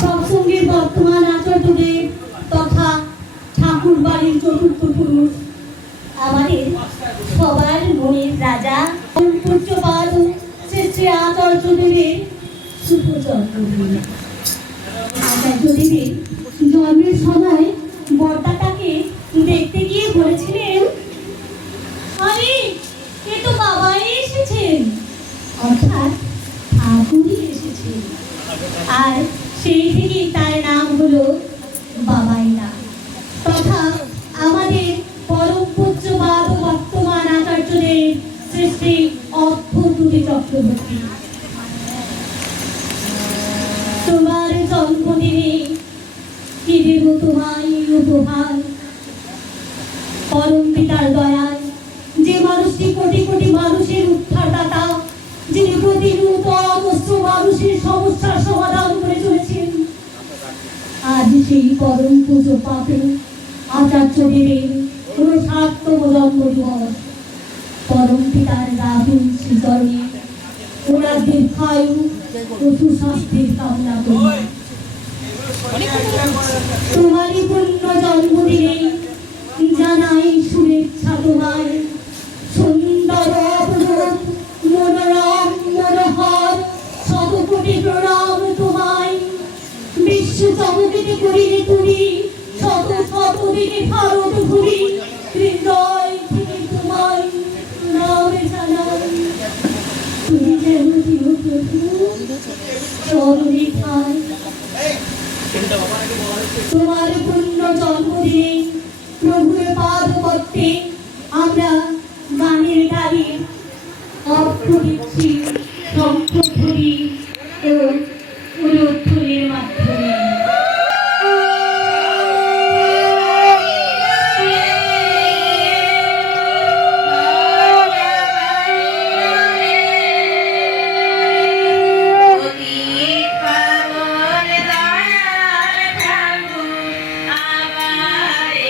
সৎসঙ্গের বর্তমান আচার্যদেব তথা ঠাকুর বাড়ির চতুর্থ পুরুষ আমাদের সবার মনের রাজা পূজ্যপাদ শ্রী শ্রী আচার্যদেবের শুভ জন্মদিন। আচার্যদেবের জন্মের সময় বর্তাটাকে দেখতে গিয়ে বলেছিলেন, আরে এ তো বাবাই এসেছেন, অর্থাৎ ঠাকুরই এসেছেন। আর সেই থেকেই তার নাম হলো বাবাই নাম। তথা আমাদের পরম পূজ্যপাদ বর্তমান আচার্যদেব শ্রী শ্রী অভ্রদ্রুতি চক্রবর্তী, তোমার জন্মদিনে কি দেব তোমায় উপহার? পরম পিতার দয়ায় যে মানুষটি কোটি কোটি মানুষের উদ্ধারদাতা, যিনি প্রতিনিয়ত অজস্র মানুষের সমস্যার সমাধান করে চলেছেন, আজ সেই পরম পুজো পাপে আচার্যদেবের ৫৯তম জন্মদিবস। পরম পিতার রাহুল শ্রীচরণে ওনার দীর্ঘায়ু ও সুস্বাস্থ্যের কামনা করি। তোমারই পূর্ণ জন্মদিনে জানাই শুভেচ্ছা তোমায়। সুন্দর অপরূপ মনোরম মনোহর শত কোটি প্রণাম তোমায়। বিশ্ব চমকিতে করিলে তুমি শত শত দিকে ভারত ঘুরি, হৃদয় থেকে তোমায় নাম জানাই। তুমি যেন দিও প্রভু চরণে ঠাই। তোমার পূর্ণ জন্মদিনে প্রভুর পাদ পদ্মে আমরা গানের গাড়ি অর্থ দিচ্ছি শঙ্খধ্বনি ও উলুধ্বনির মাধ্যমে।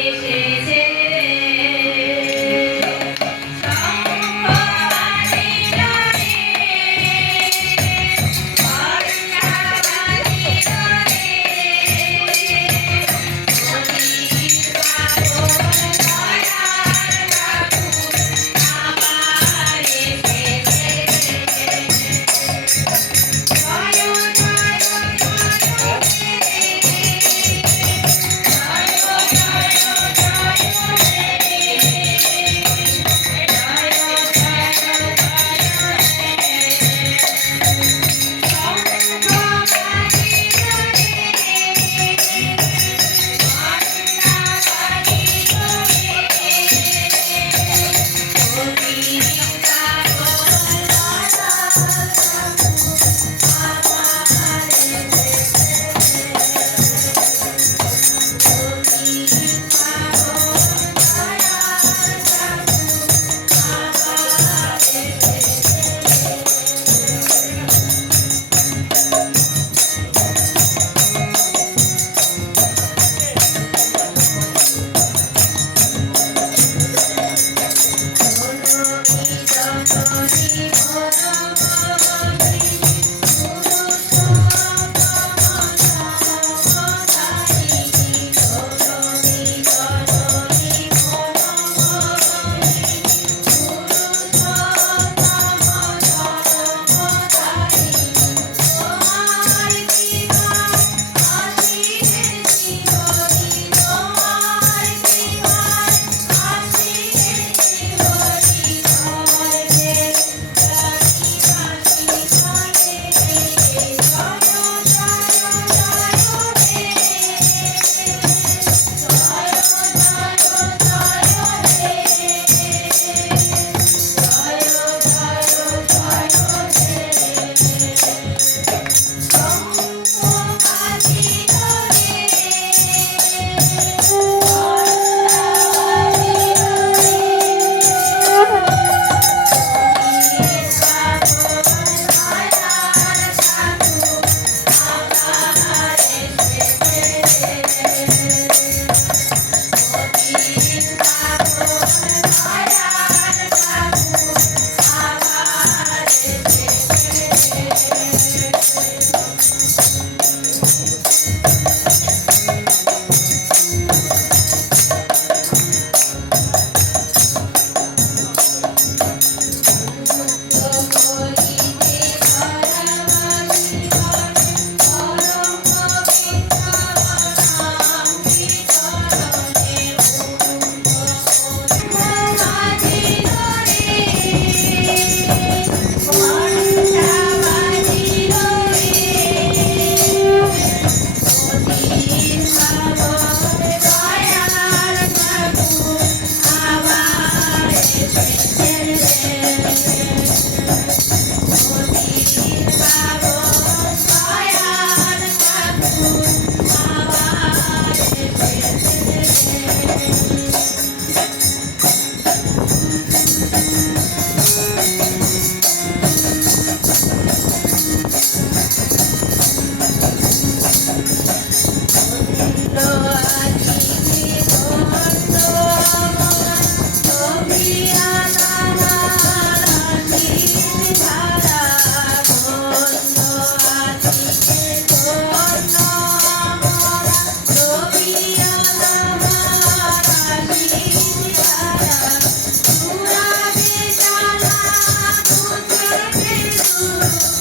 এসেছে ও